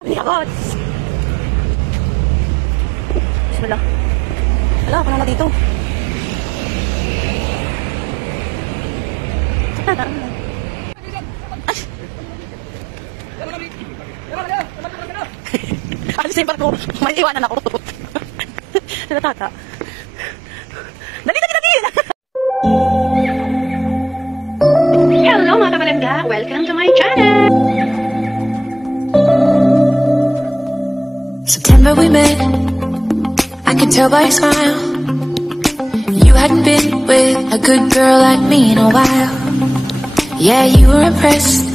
Yakot! Bismillah. Wala, ako na dito. Alisin pa ko. May iwanan ako. Natata. Dali! Hello mga kabalangga! Welcome to my channel! September we met, I could tell by your smile. You hadn't been with a good girl like me in a while. Yeah, you were impressed,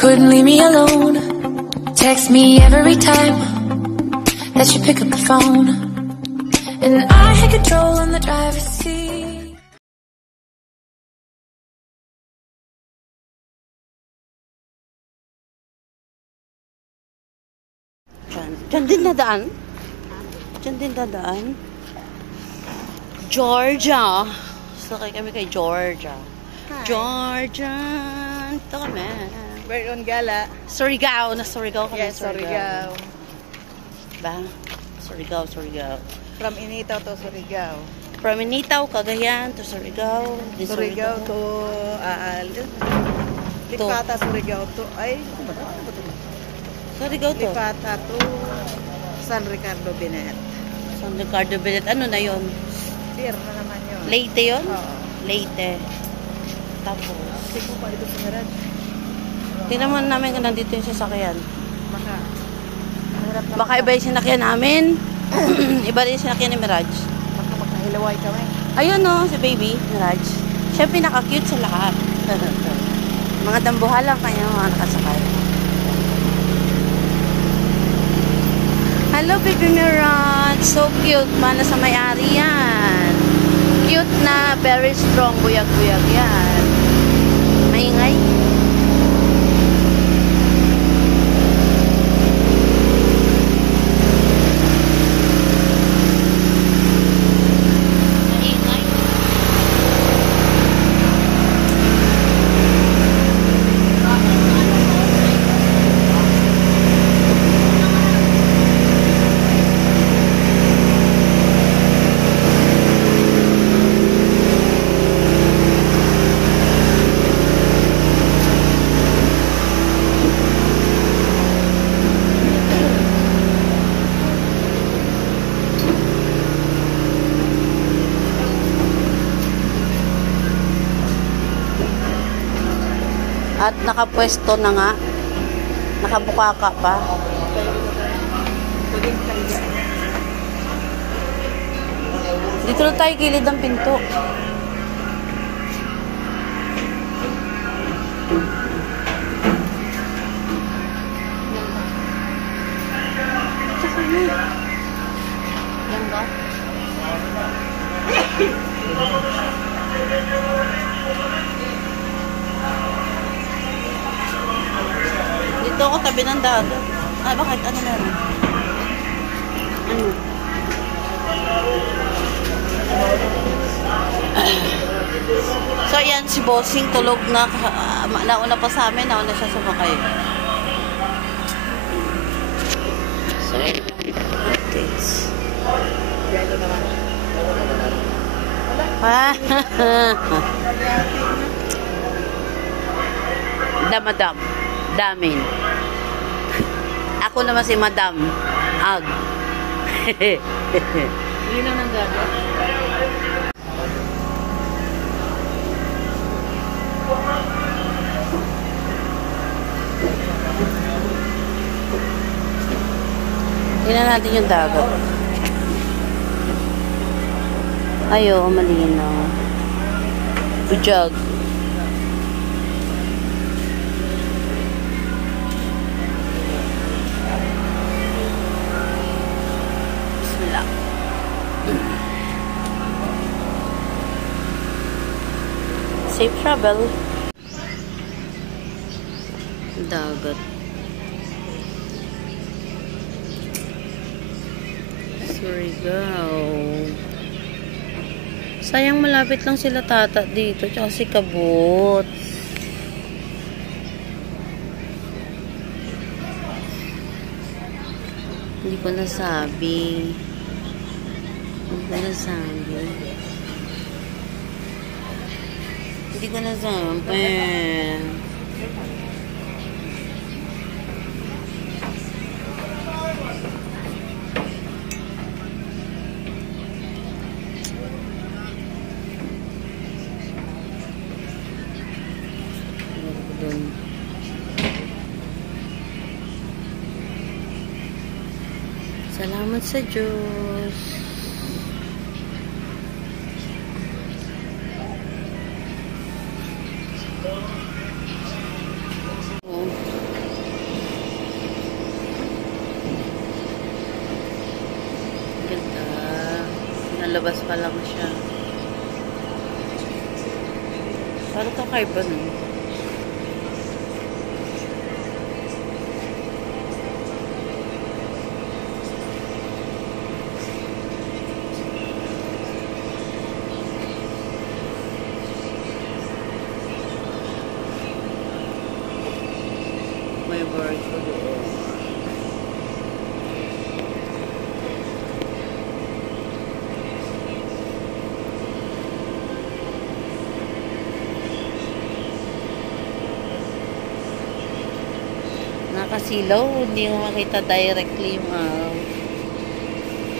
couldn't leave me alone. Text me every time that you pick up the phone. And I had control on the driver's seat. Diyan din dadaan? Diyan din dadaan? Georgia. Sakay kami kay Georgia. Hi. Georgia. Ito kami. We're on gala. Surigao. Surigao kami. Yes, Surigao. Ba? Surigao. From Initaw to Surigao. From Initaw, Cagayan to Surigao. Surigao to Lipata, Surigao to Surigao to. Lipata to San Ricardo Benet. San Ricardo Benet. Ano na yon? Pier na naman yun. Leyte yon? Oo. Leyte. Tapos. Sige pa dito sa Mirage. Tingnan mo namin kung nandito yung sasakyan. Baka. Mahirap na Baka iba yung sinakyan namin. Iba rin yung sinakyan ni Mirage. Baka magkahilaway kami. Ayun no, si baby, Mirage. Siya pinaka-cute sa lahat. Mga dambuhalang kanya mga nakasakay. Hello, baby Mirage. So cute. Mana sa may-ari yan. Cute na, very strong. Buyag-buyag yan. Maingay. Maingay. At nakapwesto na nga. Nakabukaka pa. Dito na tayo gilid ng pinto. Yan ba? Dito ako tabi ng dagat. Ah, bakit? Ano meron? Ano? So, ayan, si Bossing tulog na. Nauna pa sa amin. Nauna siya sumakay. So, updates. Yelo naman. Damadam. Damin. Ako naman si Madam Ag. Linaw ng dagat. Tingnan natin yung dagat. Ayo, malinaw. Bujag. Bismillah. Safe travel. Dagat. Surigao. Sayang malapit lang sila tata dito, tsaka si Kabot. Hindi ko nasabi. Hindi ko nasabi. Hindi ko nasabi. Salamat sa Diyos. Ganda. Nalabas pa lang siya. Parang kakaiba nun. May barko doon. Nakasilaw, hindi mo makita directly yung araw.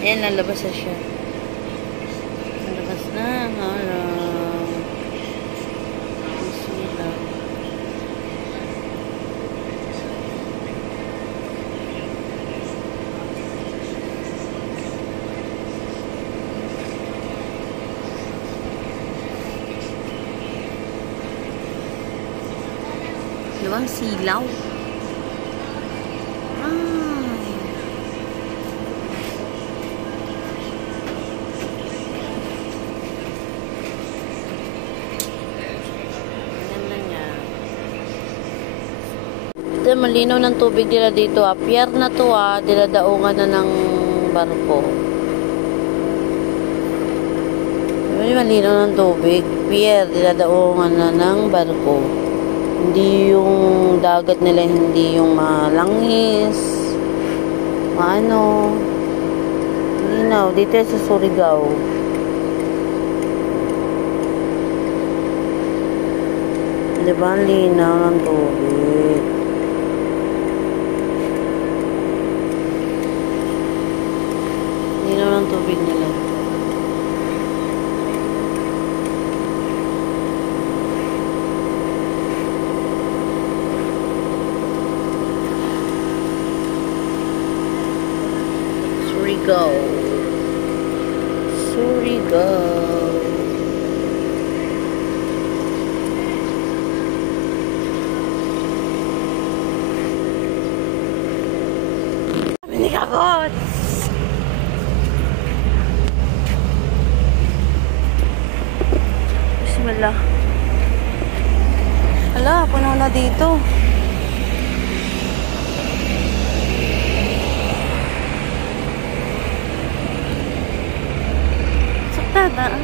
Ayan, nalabas na siya. Nalabas na ang araw. Nakasilaw. Diba? Silaw. Ito, malinaw ng tubig nila dito. Pier na to dinadaungan na ng barko. Malinaw ng tubig. Pier, dinadaungan na ng barko. Hindi yung dagat nila, hindi yung malangis. Maano. Malinaw. Dito sa Surigao. Diba ang linaw ng tubig? Linaw ng tubig nila. Surigao. Surigao. Minikagot! Bismillah. Hala, puno na dito. Daan.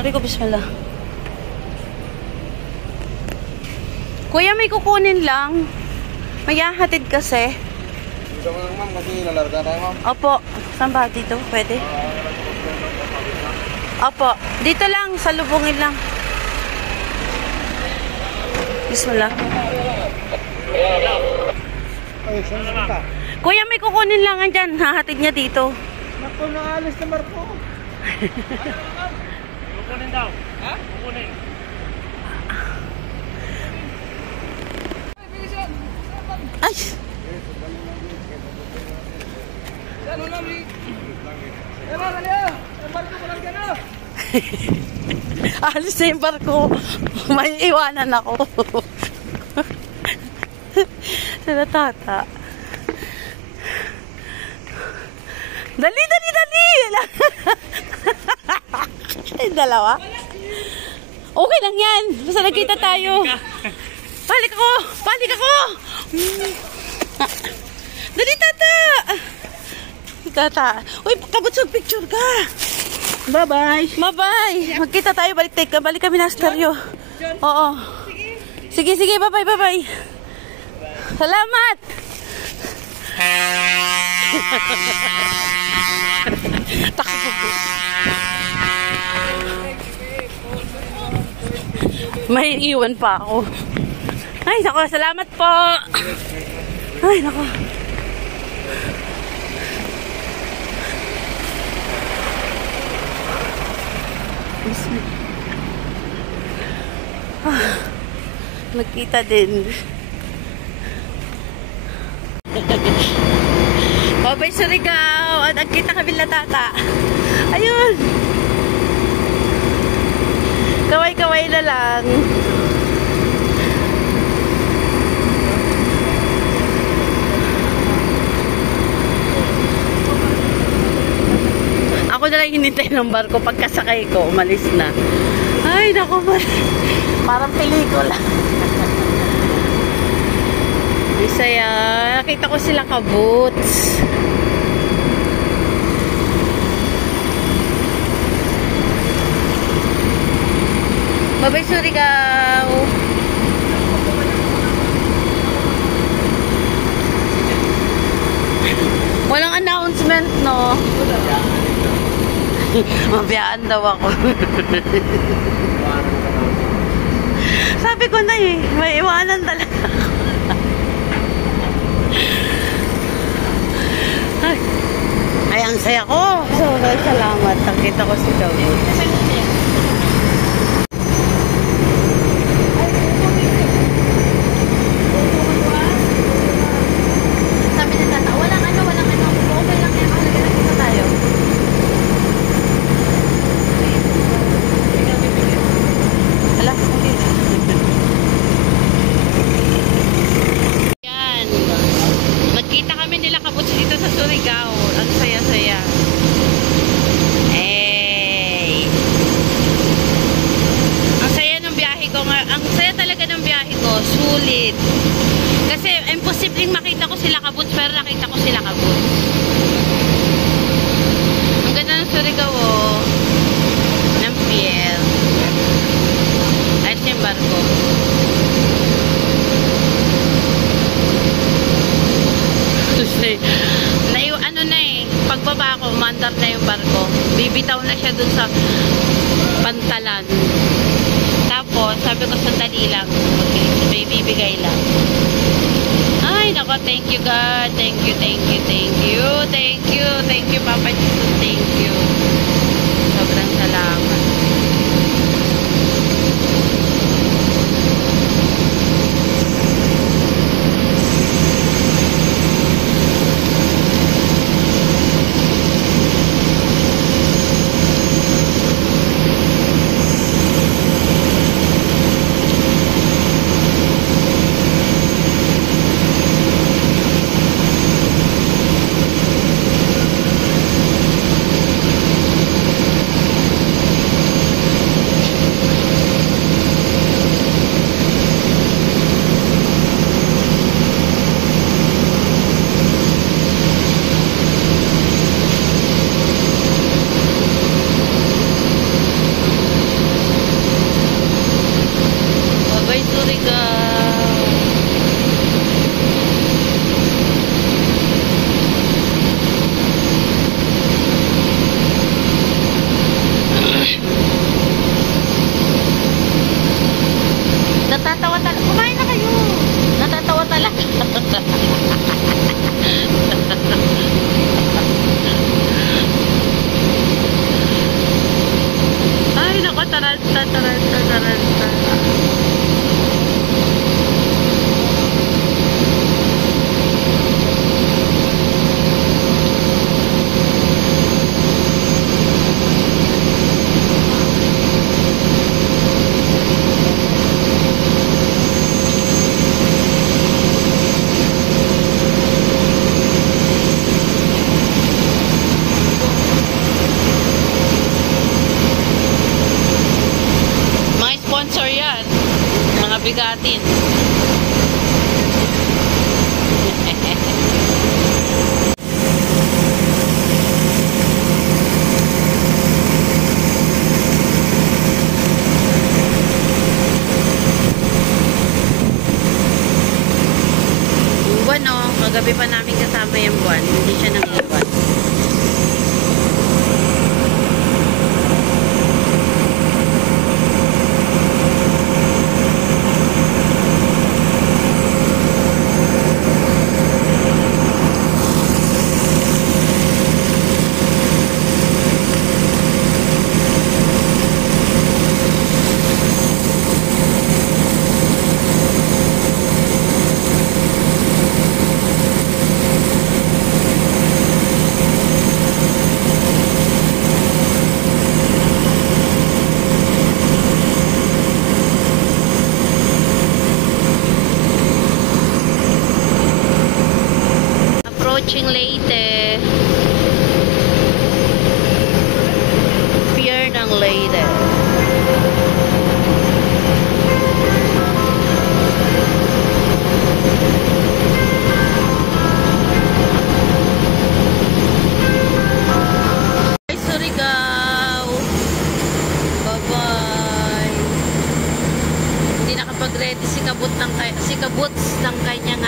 Ari ko, bismillah. Kuya, may kukunin lang. May hahatid kasi. Dito mo lang, ma'am, kasi lalarga tayo, ma'am. Opo. Saan ba? Dito? Pwede? Opo. Dito lang. Salubungin lang. Bismillah. Ay, saan ka? Kuya, may kukunin lang andyan. Hahatid niya dito. Naku, naalis na barko. Kukunin daw. Ha? Kukunin. Ay! Ano na, Mi? Dali, barko mo lang dyan, Alis na yung barko. May iwanan ako. Sila tata. Dali, dali, dali! Dalawa? Okay lang yan. Basta nagkita tayo. Balik ako! Balik ako! Dali, tata! tata. Uy, kabutsog picture ka. Bye-bye. Bye-bye. Magkita tayo. Balik kami na stereo. Oo. Sige, sige. Bye-bye, bye-bye. Salamat. Takbo. May iwan pa ako. Ay, nako. Salamat po. Ay, nako. Magkita din. Babay Surigao. At nagkita kami na tata. Ayun. Kaway-kaway na lang. Ako na lang hinintay ng barko. Pagkasakay ko, umalis na. Ay, naku ba? Parang pelikula. Isaya. Nakita ko sila kaboots. Bye-bye, Surigao. Walang announcement, no? Mabiyaan daw ako. Sabi ko na eh, may iwanan talaga. Ay, ang saya ko. So, salamat. Nakita ko si Kabut. Sabi na tata, walang ano. Okay lang yan. Nakita tayo. Ala, okay. Yan. Nagkita kami nila Kabuts dito sa Surigao. Ang saya-saya. Hey. Ang saya ng biyahe ko. Ang saya talaga ng biyahe ko. Sulit. Kasi imposibleng makita ko sila Kabuts, pero nakita ko sila Kabuts. Ang ganda ng Surigao, oh. Ng pier. Ayos yung barko. Ano na eh, pagbaba ko, mandar na yung barko. Bibitaw na siya dun sa pantalan. Tapos, sabi ko, sandali lang. May bibigay lang. Ay, nako, thank you God. Thank you, thank you, thank you. Thank you, thank you, Papa Jesus. Thank you. Sobrang salamat. buwan, oh. Kagabi pa namin kasama yung buwan. Hindi siya nang-iwan. Approaching Leyte. Pier ng Leyte. Ay, Surigao. Bye-bye. Hindi nakapag-ready si Kabuts ng kanyang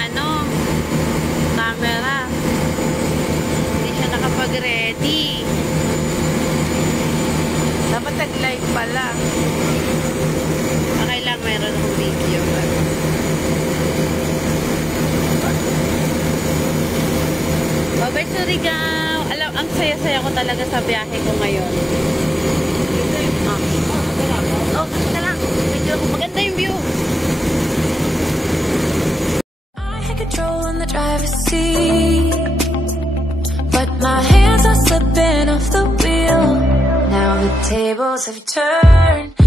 camera. Hindi siya nakapag-ready. Dapat nag-live pala. Okay lang, mayroon akong video. Bye-bye, Surigao. Alam, ang saya-saya ko talaga sa biyahe ko ngayon. Oh, basta lang. Medyo maganda yung view. Control in the driver's seat, but my hands are slipping off the wheel. Now the tables have turned.